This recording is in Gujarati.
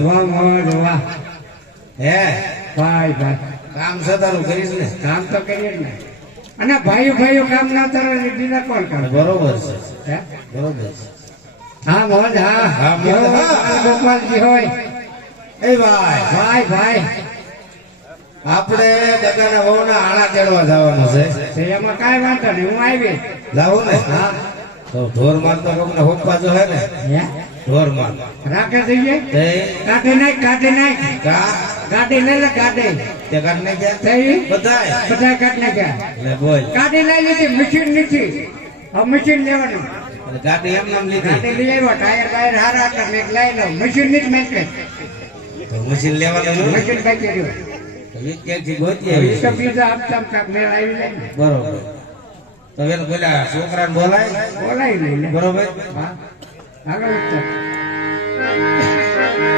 વાહ વાહ વાહ હે ભાઈ ભાઈ કામ સદાનું કરીશ ને કામ તો કરીએ જ ને અને ભાઈઓ ભાઈઓ કામ ના કરે બીજા કોણ કરે બરોબર છે હે? બરોબર છે હા મોજ હા હા, મોજ, જેવો હા. ગોપાલજી હોય એ ભાઈ ભાઈ ભાઈ આપણે દગાના વહુના આણા તેડવા જવાનું છે તો એમાં કાંઈ વાંધો નહીં હું આવી જાવું ને હા તો ઢોરમાન તો કોકને હોપવા જો હે ને હે? ઢોરમાન રાખે જઈએ તે કાઢી નાખ કા ગાડી લઈ લે ગાડી તે કાઢને ગયા થઈ બધાય બધા કાઢી નાખ્યા લે બોલ ગાડી લઈ લીધી મશીન નથી હવે મશીન લેવાનું અને ગાડી એમ નામ લીધી ગાડી લઈ આવ્યો ટાયર બાયર હારા હતા મેં લઈ લો મશીન ની જ મેં તો મશીન લેવાનું હતું ને? મશીન બાકી રહ્યું તો એ ક્યાંકથી ગોતી આવી તો બીજા આપતા કાંક મેળ આવી જાય ને બરોબર તો એને પેલા છોકરાને બોલાય બોલાવી લઈ લે બરોબર હા આગળ ઉત્તર